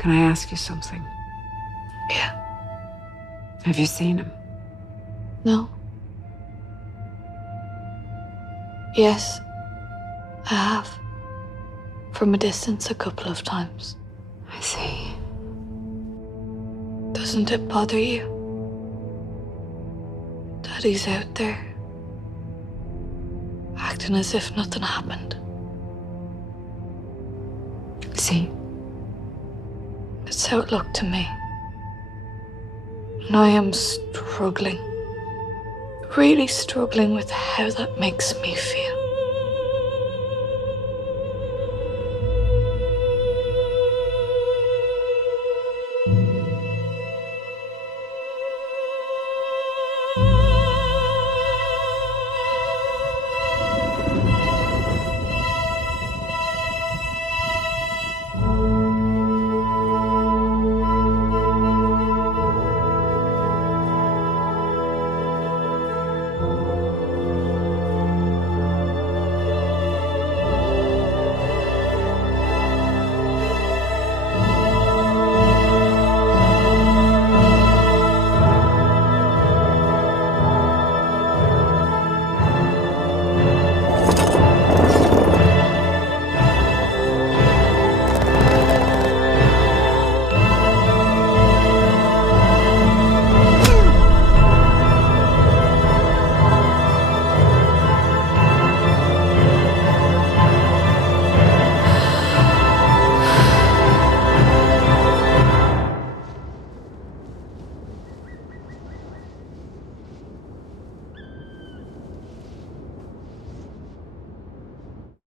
Can I ask you something? Yeah. Have you seen him? No. Yes, I have. From a distance a couple of times. I see. Doesn't it bother you? Daddy's out there, acting as if nothing happened. See? It's how it looked to me. And I am struggling. Really struggling with how that makes me feel.